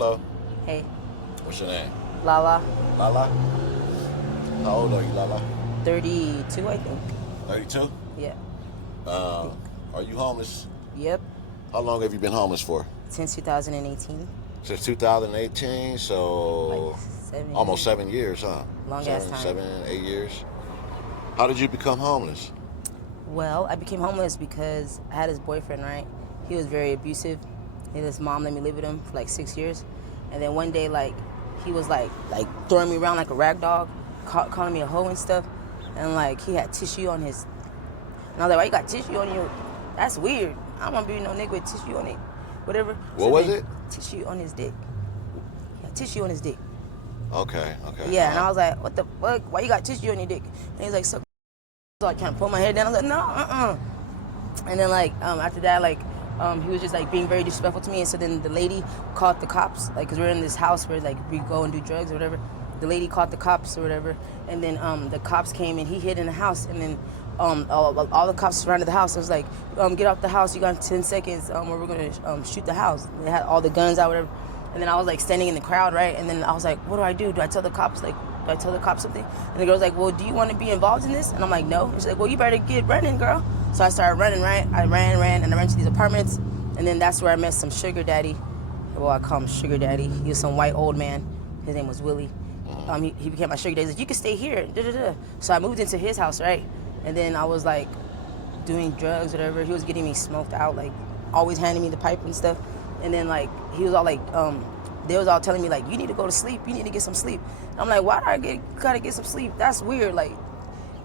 Hello. Hey. What's your name? LaLa. LaLa? How old are you, LaLa? 32, I think. 32? Yeah. Are you homeless? Yep. How long have you been homeless for? Since 2018. Since 2018, so Like 7 almost years. 7 years, huh? Long ass time. 7, 8 years. How did you become homeless? Well, I became homeless because I had this boyfriend, right? He was very abusive. And his mom let me live with him for like 6 years. And then one day, like, he was like throwing me around like a rag dog, calling me a hoe and stuff. And like, he had tissue on his. And I was like, why you got tissue on you? That's weird. I don't want to be no nigga with tissue on it. Whatever. What was it? Tissue on his dick. He had tissue on his dick. Okay. Yeah, and I was like, what the fuck? Why you got tissue on your dick? And he's like, so I kind of put my head down. I was like, no, And then like after that, like he was just like being very disrespectful to me. And so then the lady called the cops, like, cause we're in this house where like we go and do drugs or whatever. The lady called the cops or whatever, and then the cops came and he hid in the house. And then all the cops surrounded the house. It was like, get off the house. You got 10 seconds, or we're gonna shoot the house. They had all the guns out, whatever. And then I was like standing in the crowd, right? And then I was like, what do I do? Do I tell the cops, like, do I tell the cops something? And the girl's like, well, do you want to be involved in this? And I'm like, no. And she's like, well, you better get running, girl. So I started running, right? I ran, and I ran to these apartments. And then that's where I met some sugar daddy. Well, I call him sugar daddy. He was some white old man. His name was Willie. He became my sugar daddy. He's like, you can stay here. So I moved into his house, right? And then I was like doing drugs, whatever. He was getting me smoked out, like always handing me the pipe and stuff. And then like he was all like, they was all telling me like, you need to go to sleep. You need to get some sleep. And I'm like, why do I gotta get some sleep? That's weird. Like,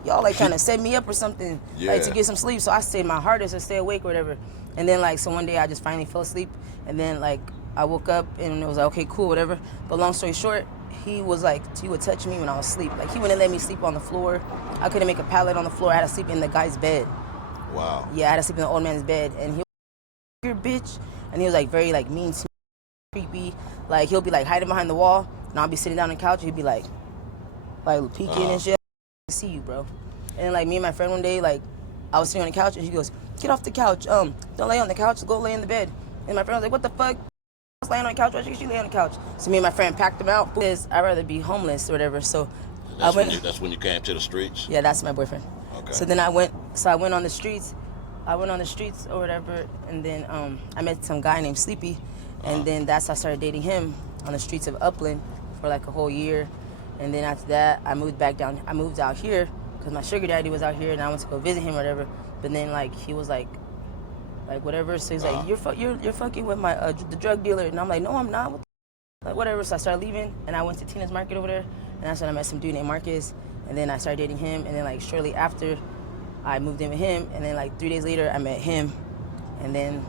y'all like trying to set me up or something, like to get some sleep. So I stayed my hardest to stay awake or whatever. And then like, so one day I just finally fell asleep. And then like I woke up and it was like, okay, cool, whatever. But long story short, he was like, he would touch me when I was asleep. Like, he wouldn't let me sleep on the floor. I couldn't make a pallet on the floor. I had to sleep in the guy's bed. Wow. Yeah, I had to sleep in the old man's bed. And he was like, your bitch. And he was like very like mean to me, creepy. Like, he'll be like hiding behind the wall, and I'll be sitting down on the couch. He'd be like peeking and shit. I see you, bro. And then like me and my friend one day, like I was sitting on the couch, and he goes, get off the couch. Don't lay on the couch. Go lay in the bed. And my friend was like, what the fuck? I was laying on the couch. Why should she lay on the couch? So me and my friend packed him out because I'd rather be homeless or whatever. So that's when you came to the streets? Yeah, that's my boyfriend. Okay. So then I went on the streets. I went on the streets or whatever, and then I met some guy named Sleepy, and then that's how I started dating him on the streets of Upland for like a whole year. And then after that, I moved back down. I moved out here because my sugar daddy was out here, and I went to go visit him or whatever. But then like he was like whatever. So he's like, you're fucking with my the drug dealer, and I'm like, no, I'm not. Like whatever. So I started leaving, and I went to Tina's Market over there, and that's when I met some dude named Marcus, and then I started dating him, and then like shortly after, I moved in with him, and then like 3 days later, I met him, and then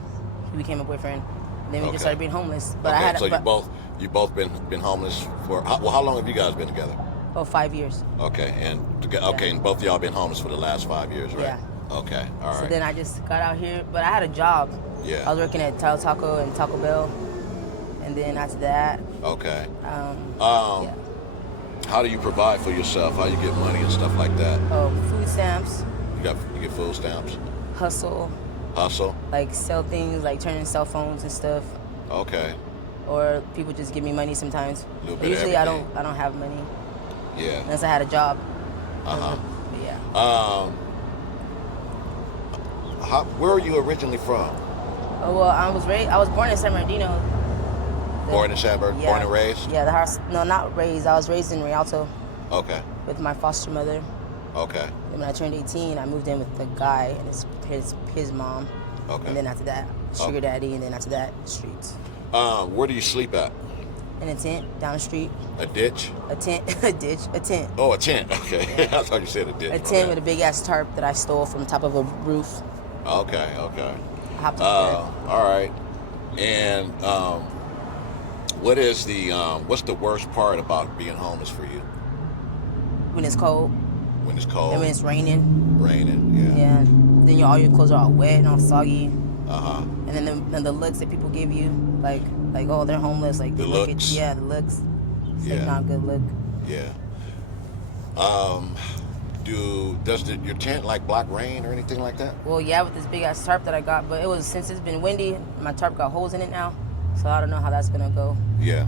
he became a boyfriend. And then we just started being homeless. But you both been homeless for how long have you guys been together? Oh, 5 years. Okay, and and both of y'all been homeless for the last 5 years, right? Yeah. Okay, all right. So then I just got out here, but I had a job. Yeah. I was working at Taco and Taco Bell, and then after that. Okay. Yeah. How do you provide for yourself? How you get money and stuff like that? Oh, food stamps. You get food stamps? Hustle. Like sell things, like turning cell phones and stuff. Okay. Or people just give me money sometimes. But usually I don't have money. Yeah. Unless I had a job. But yeah. Where are you originally from? Oh well, I was born in San Bernardino. Born in San Bernardino? Born and raised? Yeah, the house. No, not raised. I was raised in Rialto. Okay. With my foster mother. Okay. Then when I turned 18, I moved in with the guy and his mom. Okay. And then after that, sugar daddy, and then after that, streets. Where do you sleep at? In a tent down the street. A ditch? A tent. A ditch. A tent. Oh, a tent. Okay. I thought you said a ditch. A tent with a big ass tarp that I stole from the top of a roof. Okay. I hopped up there. All right. And what's the worst part about being homeless for you? When it's cold. When it's cold. And when it's raining. Yeah. Yeah. Then all your clothes are all wet and all soggy. And then the looks that people give you, like oh, they're homeless, like the looks. The looks. It's like not a good look. Yeah. Does your tent like block rain or anything like that? Well, yeah, with this big ass tarp that I got, but since it's been windy, my tarp got holes in it now. So I don't know how that's gonna go. Yeah.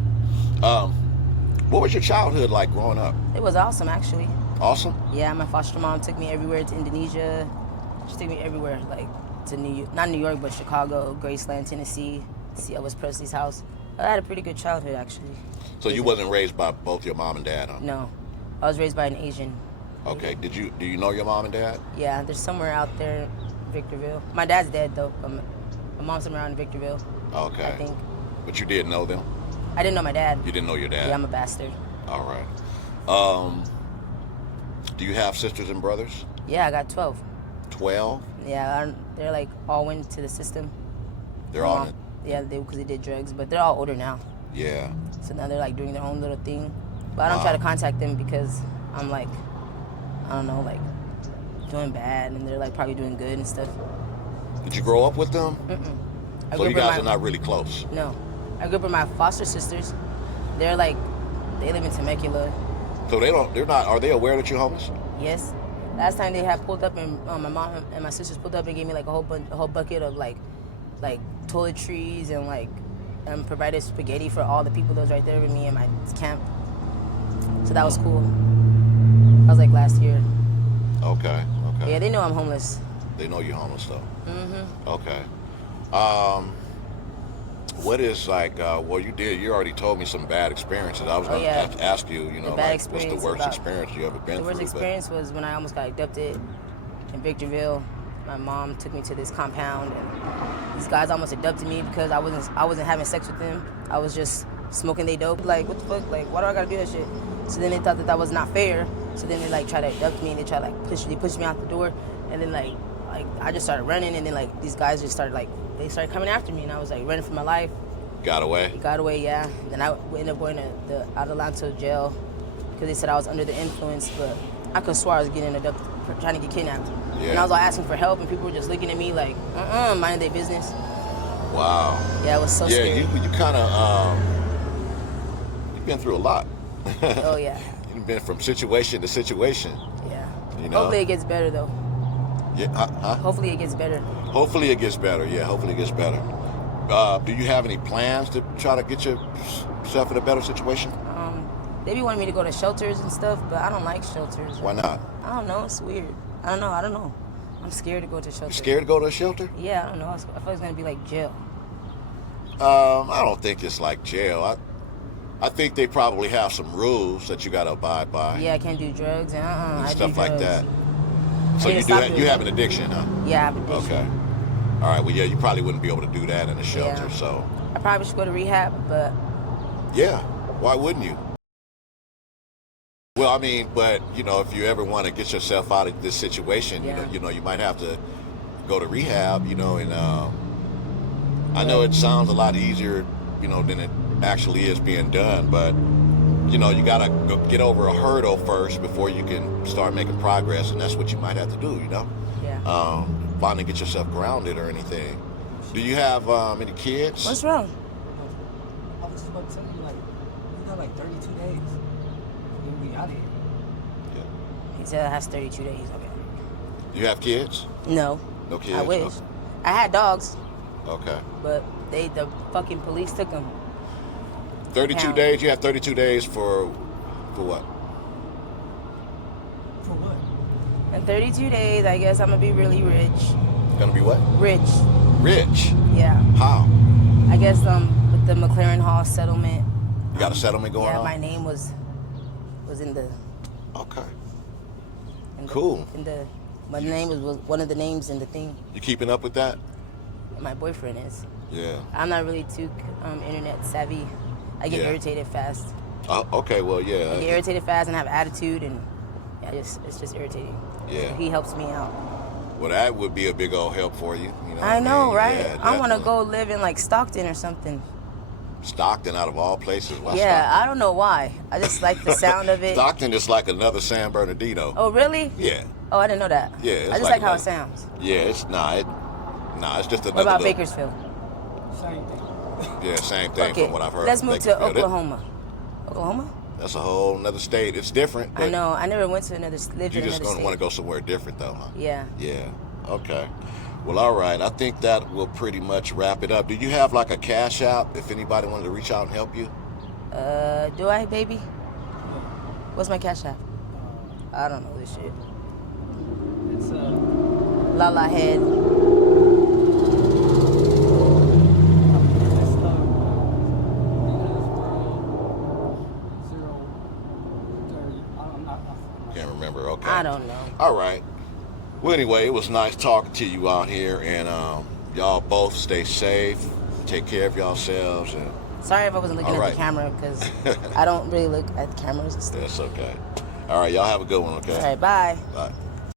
What was your childhood like growing up? It was awesome, actually. Awesome? Yeah, my foster mom took me everywhere to Indonesia. She took me everywhere, like to not New York, but Chicago, Graceland, Tennessee, see Elvis Presley's house. I had a pretty good childhood, actually. So you wasn't raised by both your mom and dad, huh? No, I was raised by an Asian. Okay. Do you know your mom and dad? Yeah, they're somewhere out there in Victorville. My dad's dead, though. My mom's somewhere around in Victorville. Okay. I think. But you did know them? I didn't know my dad. You didn't know your dad? Yeah, I'm a bastard. All right. Do you have sisters and brothers? Yeah, I got 12. 12? Yeah, they're like all went to the system. They're all in it? Yeah, because they did drugs, but they're all older now. Yeah. So now they're like doing their own little thing. But I don't try to contact them because I'm like, I don't know, like doing bad, and they're like probably doing good and stuff. Did you grow up with them? Mm-mm. So you guys are not really close? No. I grew up with my foster sisters. They're like, they live in Temecula. So are they aware that you're homeless? Yes. Last time they had pulled up, and my mom and my sisters pulled up and gave me like a whole bucket of like toiletries and like provided spaghetti for all the people that was right there with me in my camp. So that was cool. That was like last year. Okay. Yeah, they know I'm homeless. They know you're homeless though. Mm-hmm. Okay. What is like? Well, you already told me some bad experiences. I was going to ask you. You know, like, what's the worst experience you ever been through? The worst experience was when I almost got abducted in Victorville. My mom took me to this compound, and these guys almost abducted me because I wasn't having sex with them. I was just smoking they dope. Like, what the fuck? Like, why do I gotta do that shit? So then they thought that was not fair. So then they like try to abduct me, and they try to like push me out the door, and then like I just started running, and then like these guys just started coming after me, and I was like running for my life. Got away? Got away, yeah. Then I ended up going to the Adelanto jail because they said I was under the influence, but I could swear I was getting abducted, trying to get kidnapped. Yeah. And I was like asking for help, and people were just looking at me like, minding their business. Wow. Yeah, it was so scary. Yeah, you kind of, you've been through a lot. Oh, yeah. You've been from situation to situation. Yeah. You know? Hopefully it gets better, though. Yeah. Huh? Hopefully it gets better. Hopefully it gets better. Yeah, hopefully it gets better. Do you have any plans to try to get yourself in a better situation? They be wanting me to go to shelters and stuff, but I don't like shelters. Why not? I don't know. It's weird. I don't know. I'm scared to go to shelter. You scared to go to a shelter? Yeah, I don't know. I feel like it's going to be like jail. I don't think it's like jail. I think they probably have some rules that you got to abide by. Yeah, I can't do drugs and stuff like that. So you have an addiction, huh? Yeah, I have an addiction. Okay. All right. Well, yeah, you probably wouldn't be able to do that in a shelter. Yeah. So I probably should go to rehab, but yeah, why wouldn't you? Well, I mean, but you know, if you ever want to get yourself out of this situation, you know, you might have to go to rehab. You know, and I know it sounds a lot easier, you know, than it actually is being done, but you know, you gotta get over a hurdle first before you can start making progress, and that's what you might have to do. You know, finally get yourself grounded or anything. Do you have any kids? What's wrong? I was just about to tell you, like, you got like 32 days. You'll be out of here. Yeah. He said it has 32 days. Okay. You have kids? No. No kids? I wish. Okay. I had dogs. Okay. But the fucking police took them. 32 days? You have 32 days for what? For what? In 32 days, I guess I'm gonna be really rich. Gonna be what? Rich. Rich? Yeah. How? I guess with the McLaren Hall settlement. You got a settlement going on? Yeah, my name was in the. Okay. Cool. My name was one of the names in the thing. You keeping up with that? My boyfriend is. Yeah. I'm not really too internet savvy. I get irritated fast. Okay, well, yeah. I get irritated fast and have attitude, and it's just irritating. Yeah. So he helps me out. Well, that would be a big old help for you. You know I know, right? Yeah, I want to go live in like Stockton or something. Stockton, out of all places. Why Yeah, Stockton? I don't know why. I just like the sound of it. Stockton is like another San Bernardino. Oh, really? Yeah. Oh, I didn't know that. Yeah, it's I just like like how another- it sounds. Yeah, it's just another. What about little- Bakersfield? Same thing. Yeah, same thing Okay, from what I've heard. let's move to Bakersfield. Oklahoma. Oklahoma? That's a whole another state. It's different. I know. I never went to lived You're in just another going to state. want to go somewhere different, though, huh? Yeah. Yeah. Okay. Well, all right. I think that will pretty much wrap it up. Do you have like a cash app if anybody wanted to reach out and help you? Do I, baby? What's my cash app? I don't know this shit. It's LaLa head. it's the I'm not. Can't remember. Okay. I don't know. All right. Well, anyway, it was nice talking to you out here, and y'all both stay safe, take care of yourselves, and Sorry if I wasn't looking All at right. the camera because I don't really look at cameras and stuff. that's okay. All right, y'all have a good one. Okay. All right, bye. Bye.